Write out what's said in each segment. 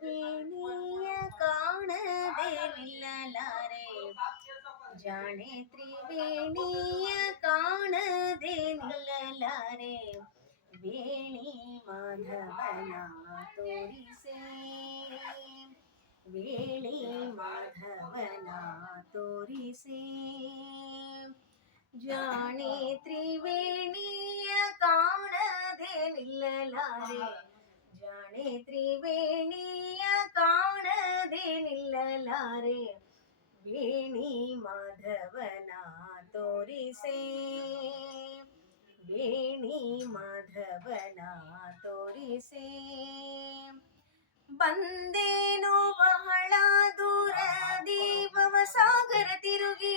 வேணிய காணதே நில்லலாரே ஜானே திரிவேணிய காணதே நில்லலாரே வேணி மாதவனா தோரிசே வேணி மாதவனா தோரிசே ஜானே திரிவேணிய காணதே நில்லலாரே ಜಾಣೆ ತ್ರಿವೇಣಿಯ ಕಾಣದೇ ನಿಲ್ಲಲಾರೆ ಬೇಣಿ ಮಾಧವನ ತೋರಿಸೇ ಬೇಣಿ ಮಾಧವನ ತೋರಿಸೇ ಬಂದೇನು ಬಹಳ ದೂರ ದೀಪವ ಸಾಗರ ತಿರುಗಿ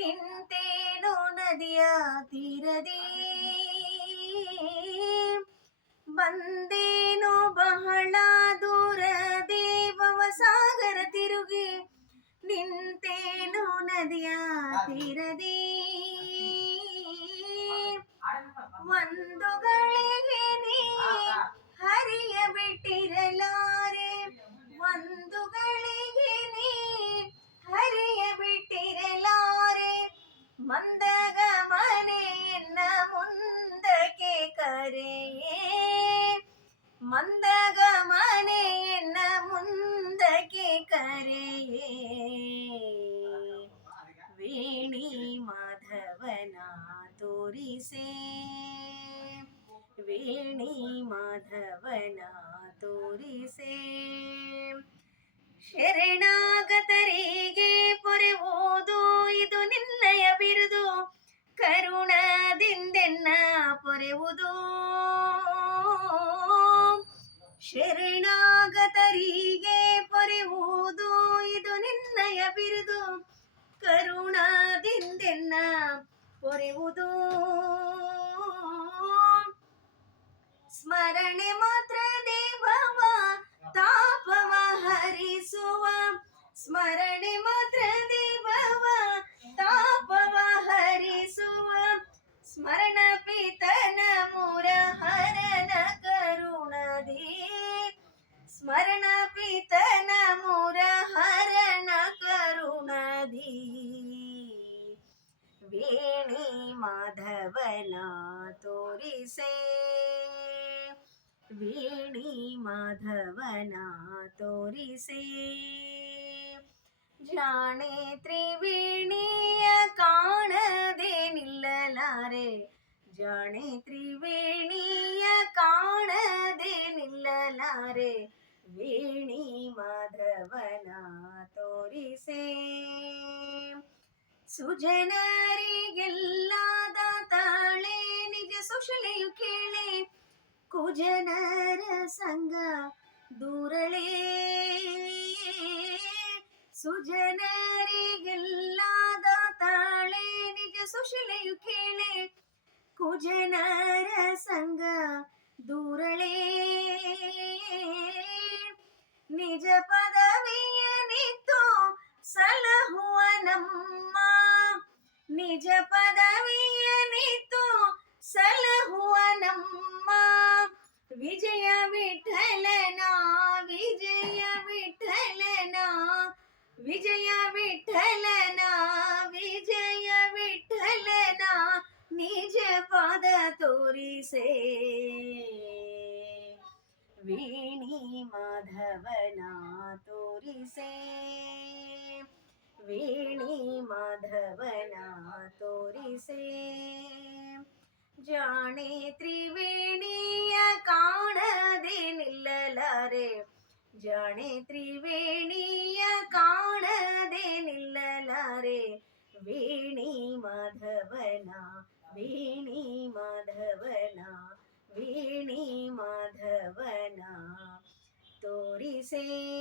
ನಿಂತೇನು ನದಿಯ ತೀರದೇ ಒಂದೇನೋ ಬಹಳ ದೂರ ದೇವ ಸಾಗರ ತಿರುಗಿ ನಿಂತೇನೋ ನದಿಯ ತಿರದಿ ಒಂದು ಗಳಿಗೆ ಹರಿಯ ಬಿಟ್ಟಿರಲಾರೆ ಒಂದು ನೀ ಹರಿಯ ಬಿಟ್ಟಿರಲಾರೆ ಮಂದಗ ಮನೆಯನ್ನ ಮುಂದಕ್ಕೆ ಕರೆ ಮಂದಗ ಮನೆಯನ್ನ ಮುಂದಕ್ಕೆ ಕರೆಯೇ ವೇಣಿ ಮಾಧವನ ತೋರಿಸೇ ವೇಣಿ ಮಾಧವನ ತೋರಿಸೇ ಶರಣಾಗತರಿಗೆ ಪೊರೆ ಓದು ಇದು ನಿನ್ನಯ ಬಿರು സ്മരണ മാത്ര താപവ ഹരിസുവ സ്മരണ മാത്ര താപവ ഹരിസുവ സ്മരണ வேணி மாதவனாதோரிசே வேணி மாதவனாதோரிசே ஜானே திரிவேணிய காணதே நில்லலாரே ஜானே திரிவேணிய காணதே நில்லலாரே வேணி மா ೂರಳಿ ಸುಜನಾರಿ ಗಿಲಾ ತಾಳಿ ನಿಜ ಕುಜನರ ಸಂಗ నిజ పదవీ సల నమ్మ విజయ విఠలనా విజయ విఠలనా విజయ విఠలనా విజయ విఠలనా నిజ పద తోరిసే వేణి మాధవనా తోరిసే వేణి మాధవనా से जाने े त्रिवेण दे ले जाने त्रिवेण काण देलारे वीणी माधवना वीणी माधवना वीणी माधवना, माधवना तोरी से